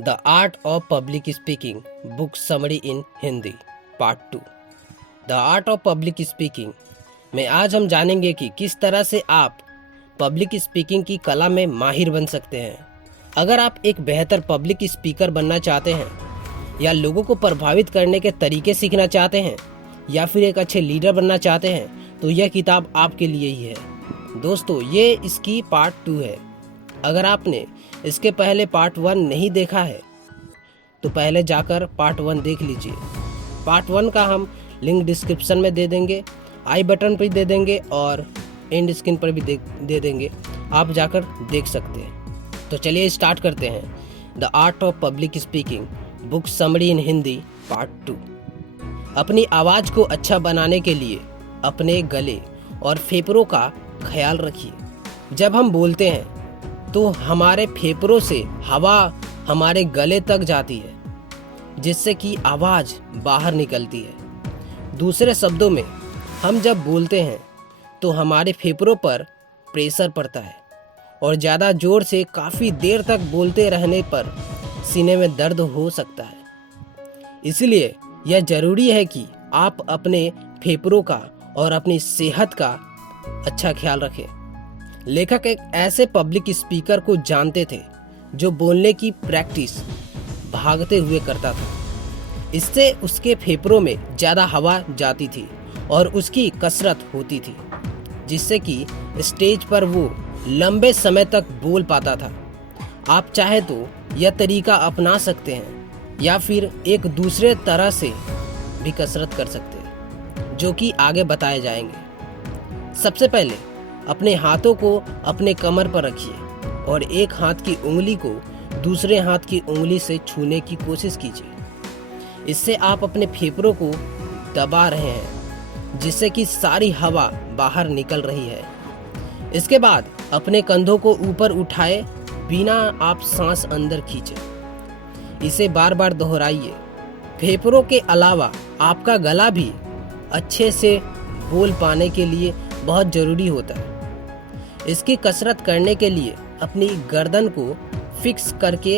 The art of public speaking book summary in Hindi part 2। The art of public speaking में आज हम जानेंगे कि किस तरह से आप पब्लिक स्पीकिंग की कला में माहिर बन सकते हैं। अगर आप एक बेहतर पब्लिक स्पीकर बनना चाहते हैं या लोगों को प्रभावित करने के तरीके सीखना चाहते हैं या फिर एक अच्छे लीडर बनना चाहते हैं तो यह किताब आपके लिए ही है। दोस्तों, ये इसकी पार्ट 2 है। अगर आपने इसके पहले पार्ट 1 नहीं देखा है तो पहले जाकर पार्ट 1 देख लीजिए। पार्ट 1 का हम लिंक डिस्क्रिप्शन में दे देंगे, आई बटन पर दे देंगे और एंड स्क्रीन पर भी दे देंगे, आप जाकर देख सकते हैं। तो चलिए स्टार्ट करते हैं the art of public speaking book summary in Hindi part 2। अपनी आवाज़ को अच्छा बनाने के लिए अपने गले और फेफड़ों का ख्याल रखिए। जब हम बोलते हैं तो हमारे फेफड़ों से हवा हमारे गले तक जाती है, जिससे कि आवाज़ बाहर निकलती है। दूसरे शब्दों में, हम जब बोलते हैं तो हमारे फेफड़ों पर प्रेशर पड़ता है और ज़्यादा ज़ोर से काफ़ी देर तक बोलते रहने पर सीने में दर्द हो सकता है। इसलिए यह ज़रूरी है कि आप अपने फेफड़ों का और अपनी सेहत का अच्छा ख्याल रखें। लेखक एक ऐसे पब्लिक स्पीकर को जानते थे जो बोलने की प्रैक्टिस भागते हुए करता था। इससे उसके फेफड़ों में ज़्यादा हवा जाती थी और उसकी कसरत होती थी, जिससे कि स्टेज पर वो लंबे समय तक बोल पाता था। आप चाहे तो यह तरीका अपना सकते हैं या फिर एक दूसरे तरह से भी कसरत कर सकते हैं, जो कि आगे बताए जाएंगे। सबसे पहले अपने हाथों को अपने कमर पर रखिए और एक हाथ की उंगली को दूसरे हाथ की उंगली से छूने की कोशिश कीजिए। इससे आप अपने फेफड़ों को दबा रहे हैं, जिससे कि सारी हवा बाहर निकल रही है। इसके बाद अपने कंधों को ऊपर उठाए बिना आप सांस अंदर खींचे। इसे बार बार दोहराइए। फेफड़ों के अलावा आपका गला भी अच्छे से बोल पाने के लिए बहुत ज़रूरी होता है। इसकी कसरत करने के लिए अपनी गर्दन को फिक्स करके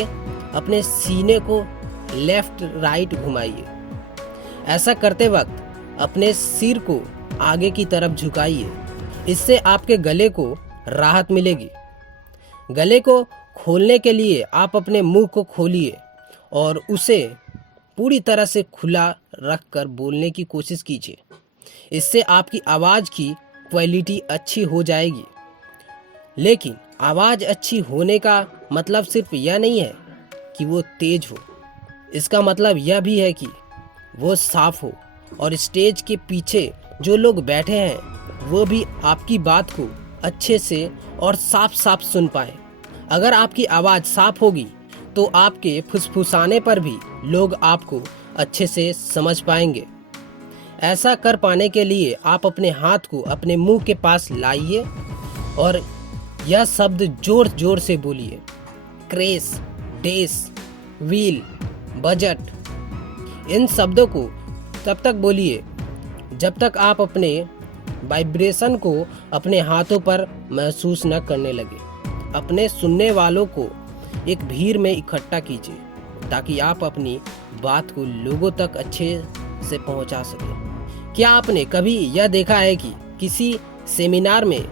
अपने सीने को लेफ्ट राइट घुमाइए। ऐसा करते वक्त अपने सिर को आगे की तरफ झुकाइए। इससे आपके गले को राहत मिलेगी। गले को खोलने के लिए आप अपने मुंह को खोलिए और उसे पूरी तरह से खुला रखकर बोलने की कोशिश कीजिए। इससे आपकी आवाज़ की क्वालिटी अच्छी हो जाएगी। लेकिन आवाज़ अच्छी होने का मतलब सिर्फ यह नहीं है कि वो तेज हो। इसका मतलब यह भी है कि वो साफ हो और स्टेज के पीछे जो लोग बैठे हैं वो भी आपकी बात को अच्छे से और साफ साफ सुन पाए। अगर आपकी आवाज़ साफ होगी तो आपके फुसफुसाने पर भी लोग आपको अच्छे से समझ पाएंगे। ऐसा कर पाने के लिए आप अपने हाथ को अपने मुंह के पास लाइए और यह शब्द जोर जोर से बोलिए। क्रेश, डेस, व्हील, बजट। इन शब्दों को तब तक बोलिए जब तक आप अपने वाइब्रेशन को अपने हाथों पर महसूस न करने लगे। अपने सुनने वालों को एक भीड़ में इकट्ठा कीजिए ताकि आप अपनी बात को लोगों तक अच्छे से पहुंचा सकें। क्या आपने कभी यह देखा है कि किसी सेमिनार में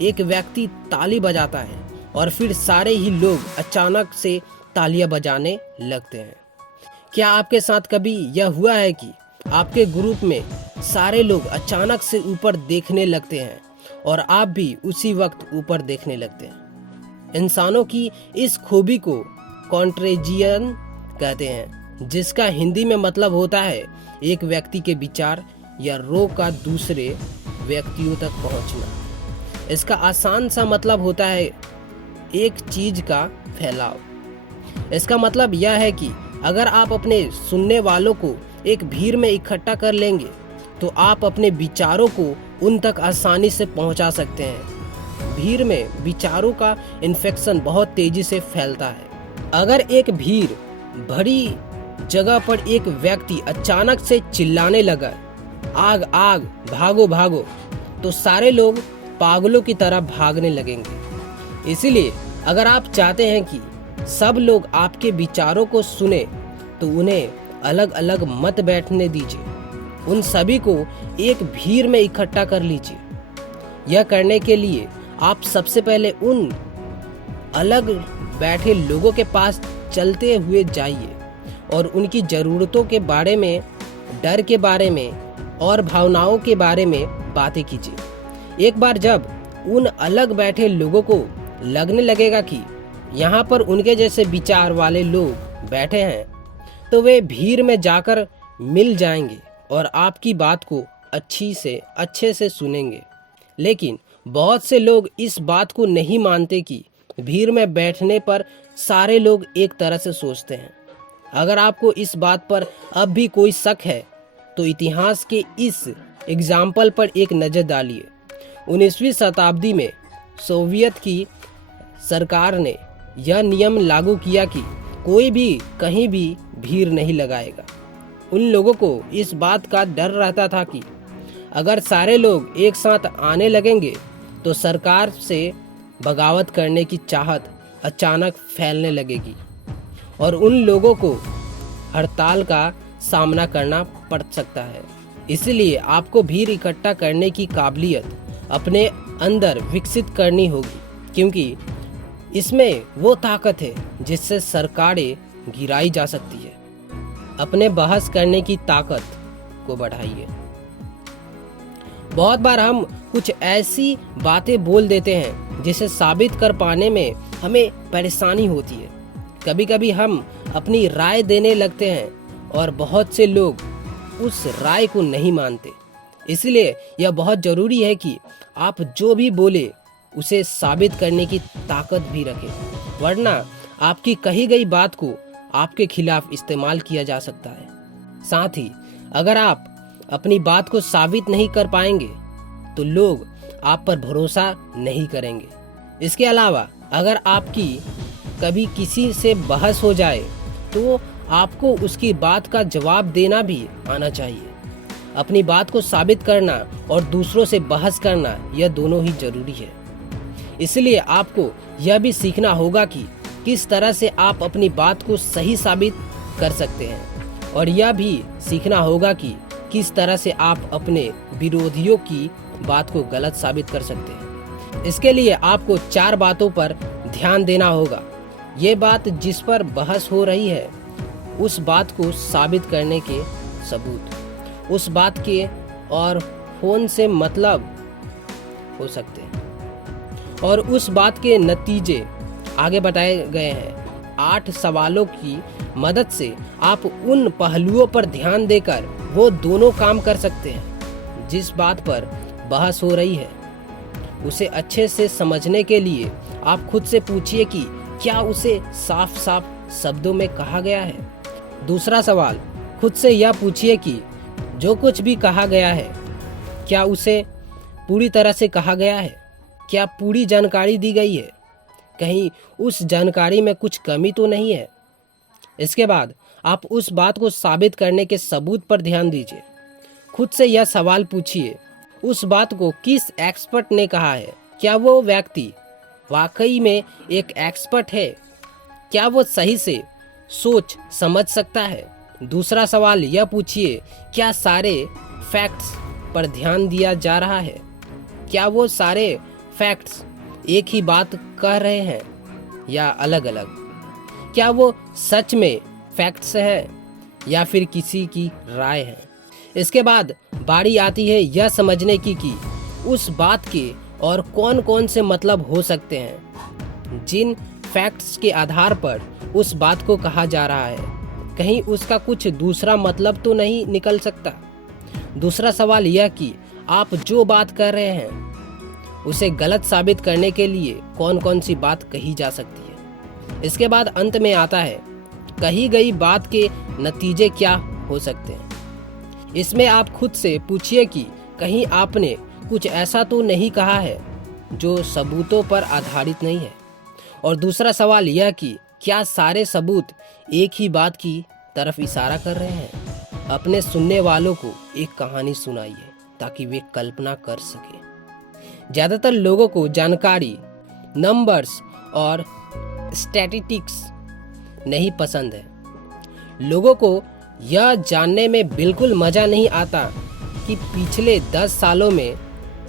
एक व्यक्ति ताली बजाता है और फिर सारे ही लोग अचानक से तालियां बजाने लगते हैं? क्या आपके साथ कभी यह हुआ है कि आपके ग्रुप में सारे लोग अचानक से ऊपर देखने लगते हैं और आप भी उसी वक्त ऊपर देखने लगते हैं? इंसानों की इस खूबी को कॉन्ट्रेजियन कहते हैं, जिसका हिंदी में मतलब होता है एक व्यक्ति के विचार या रो का दूसरे व्यक्तियों तक पहुंचना। इसका आसान सा मतलब होता है एक चीज का फैलाव। इसका मतलब यह है कि अगर आप अपने सुनने वालों को एक भीड़ में इकट्ठा कर लेंगे तो आप अपने विचारों को उन तक आसानी से पहुंचा सकते हैं। भीड़ में विचारों का इन्फेक्शन बहुत तेजी से फैलता है। अगर एक भीड़ भरी जगह पर एक व्यक्ति अचानक से चिल्लाने लगा, आग आग, भागो भागो, तो सारे लोग पागलों की तरह भागने लगेंगे। इसीलिए अगर आप चाहते हैं कि सब लोग आपके विचारों को सुने तो उन्हें अलग अलग मत बैठने दीजिए। उन सभी को एक भीड़ में इकट्ठा कर लीजिए। यह करने के लिए आप सबसे पहले उन अलग बैठे लोगों के पास चलते हुए जाइए और उनकी ज़रूरतों के बारे में, डर के बारे में और भावनाओं के बारे में बातें कीजिए। एक बार जब उन अलग बैठे लोगों को लगने लगेगा कि यहाँ पर उनके जैसे विचार वाले लोग बैठे हैं, तो वे भीड़ में जाकर मिल जाएंगे और आपकी बात को अच्छे से सुनेंगे। लेकिन बहुत से लोग इस बात को नहीं मानते कि भीड़ में बैठने पर सारे लोग एक तरह से सोचते हैं। अगर आपको इस बात पर अब भी कोई शक है तो इतिहास के इस एग्जाम्पल पर एक नज़र डालिए। 19वीं शताब्दी में सोवियत की सरकार ने यह नियम लागू किया कि कोई भी कहीं भी भीड़ नहीं लगाएगा। उन लोगों को इस बात का डर रहता था कि अगर सारे लोग एक साथ आने लगेंगे तो सरकार से बगावत करने की चाहत अचानक फैलने लगेगी और उन लोगों को हड़ताल का सामना करना पड़ सकता है। इसलिए आपको भीड़ इकट्ठा करने की काबिलियत अपने अंदर विकसित करनी होगी, क्योंकि इसमें वो ताकत है जिससे सरकारें गिराई जा सकती है। अपने बहस करने की ताकत को बढ़ाइए। बहुत बार हम कुछ ऐसी बातें बोल देते हैं जिसे साबित कर पाने में हमें परेशानी होती है। कभी कभी हम अपनी राय देने लगते हैं और बहुत से लोग उस राय को नहीं मानते। इसलिए यह बहुत ज़रूरी है कि आप जो भी बोले उसे साबित करने की ताकत भी रखें, वरना आपकी कही गई बात को आपके खिलाफ इस्तेमाल किया जा सकता है। साथ ही अगर आप अपनी बात को साबित नहीं कर पाएंगे तो लोग आप पर भरोसा नहीं करेंगे। इसके अलावा अगर आपकी कभी किसी से बहस हो जाए तो आपको उसकी बात का जवाब देना भी आना चाहिए। अपनी बात को साबित करना और दूसरों से बहस करना, यह दोनों ही जरूरी है। इसलिए आपको यह भी सीखना होगा कि किस तरह से आप अपनी बात को सही साबित कर सकते हैं, और यह भी सीखना होगा कि किस तरह से आप अपने विरोधियों की बात को गलत साबित कर सकते हैं। इसके लिए आपको 4 बातों पर ध्यान देना होगा। ये बात जिस पर बहस हो रही है, उस बात को साबित करने के सबूत, उस बात के और फोन से मतलब हो सकते हैं, और उस बात के नतीजे आगे बताए गए हैं। 8 सवालों की मदद से आप उन पहलुओं पर ध्यान देकर वो दोनों काम कर सकते हैं। जिस बात पर बहस हो रही है उसे अच्छे से समझने के लिए आप खुद से पूछिए कि क्या उसे साफ साफ शब्दों में कहा गया है। दूसरा सवाल, खुद से यह पूछिए कि जो कुछ भी कहा गया है क्या उसे पूरी तरह से कहा गया है, क्या पूरी जानकारी दी गई है, कहीं उस जानकारी में कुछ कमी तो नहीं है। इसके बाद आप उस बात को साबित करने के सबूत पर ध्यान दीजिए। खुद से यह सवाल पूछिए, उस बात को किस एक्सपर्ट ने कहा है, क्या वो व्यक्ति वाकई में एक एक्सपर्ट है, क्या वो सही से सोच समझ सकता है। दूसरा सवाल यह पूछिए, क्या सारे फैक्ट्स पर ध्यान दिया जा रहा है, क्या वो सारे फैक्ट्स एक ही बात कह रहे हैं या अलग अलग, क्या वो सच में फैक्ट्स है या फिर किसी की राय है। इसके बाद बारी आती है यह समझने की कि उस बात के और कौन कौन से मतलब हो सकते हैं जिन फैक्ट्स के आधार पर उस बात को कहा जा रहा है। कहीं उसका कुछ दूसरा मतलब तो नहीं निकल सकता। दूसरा सवाल यह कि आप जो बात कर रहे हैं उसे गलत साबित करने के लिए कौन कौन सी बात कही जा सकती है। इसके बाद अंत में आता है कही गई बात के नतीजे क्या हो सकते हैं। इसमें आप खुद से पूछिए कि कहीं आपने कुछ ऐसा तो नहीं कहा है जो सबूतों पर आधारित नहीं है। और दूसरा सवाल यह कि क्या सारे सबूत एक ही बात की तरफ इशारा कर रहे हैं। अपने सुनने वालों को एक कहानी सुनाइए ताकि वे कल्पना कर सकें। ज़्यादातर लोगों को जानकारी, नंबर्स और स्टैटिस्टिक्स नहीं पसंद है। लोगों को यह जानने में बिल्कुल मज़ा नहीं आता कि पिछले 10 सालों में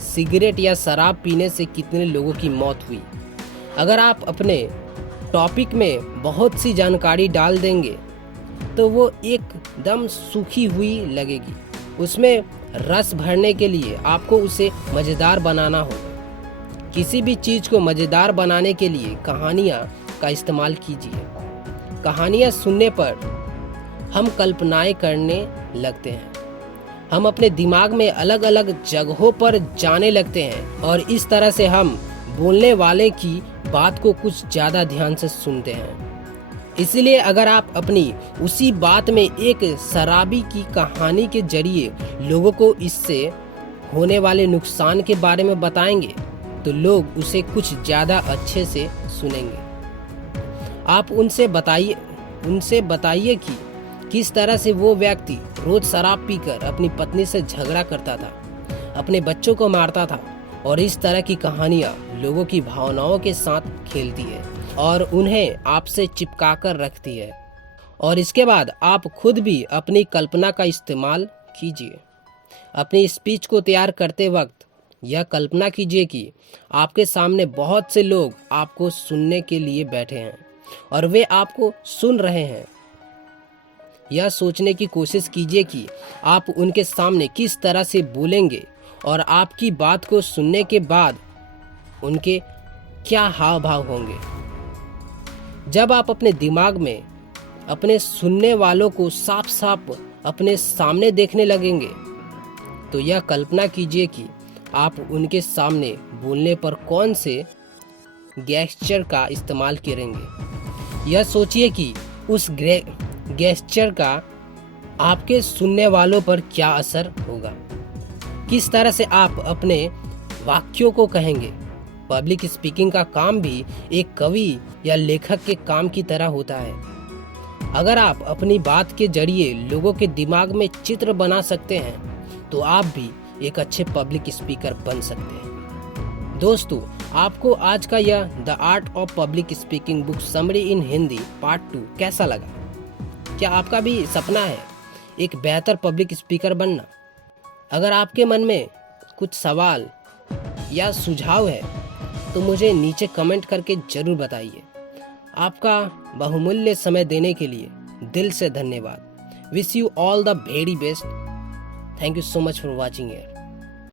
सिगरेट या शराब पीने से कितने लोगों की मौत हुई। अगर आप अपने टॉपिक में बहुत सी जानकारी डाल देंगे तो वो एकदम सूखी हुई लगेगी। उसमें रस भरने के लिए आपको उसे मज़ेदार बनाना होगा। किसी भी चीज़ को मज़ेदार बनाने के लिए कहानियाँ का इस्तेमाल कीजिए। कहानियाँ सुनने पर हम कल्पनाएं करने लगते हैं। हम अपने दिमाग में अलग अलग जगहों पर जाने लगते हैं और इस तरह से हम बोलने वाले की बात को कुछ ज़्यादा ध्यान से सुनते हैं। इसलिए अगर आप अपनी उसी बात में एक शराबी की कहानी के जरिए लोगों को इससे होने वाले नुकसान के बारे में बताएंगे तो लोग उसे कुछ ज़्यादा अच्छे से सुनेंगे। आप उनसे बताइए कि किस तरह से वो व्यक्ति रोज शराब पीकर अपनी पत्नी से झगड़ा करता था, अपने बच्चों को मारता था, और इस तरह की कहानियाँ लोगों की भावनाओं के साथ खेलती है और उन्हें आपसे चिपका कर रखती है। और इसके बाद आप खुद भी अपनी कल्पना का इस्तेमाल कीजिए। अपनी स्पीच को तैयार करते वक्त यह कल्पना कीजिए कि आपके सामने बहुत से लोग आपको सुनने के लिए बैठे हैं और वे आपको सुन रहे हैं। यह सोचने की कोशिश कीजिए कि आप उनके सामने किस तरह से बोलेंगे और आपकी बात को सुनने के बाद उनके क्या हाव भाव होंगे। जब आप अपने दिमाग में अपने सुनने वालों को साफ साफ अपने सामने देखने लगेंगे तो यह कल्पना कीजिए कि आप उनके सामने बोलने पर कौन से गेस्चर का इस्तेमाल करेंगे। यह सोचिए कि उस गेस्चर का आपके सुनने वालों पर क्या असर होगा। किस तरह से आप अपने वाक्यों को कहेंगे। पब्लिक स्पीकिंग का काम भी एक कवि या लेखक के काम की तरह होता है। अगर आप अपनी बात के जरिए लोगों के दिमाग में चित्र बना सकते हैं तो आप भी एक अच्छे पब्लिक स्पीकर बन सकते हैं। दोस्तों, आपको आज का यह the art of public speaking book summary in Hindi part 2 कैसा लगा? क्या आपका भी सपना है एक बेहतर पब्लिक स्पीकर बनना? अगर आपके मन में कुछ सवाल या सुझाव है तो मुझे नीचे कमेंट करके जरूर बताइए। आपका बहुमूल्य समय देने के लिए दिल से धन्यवाद। Wish you all the very best. Thank you so much for watching here.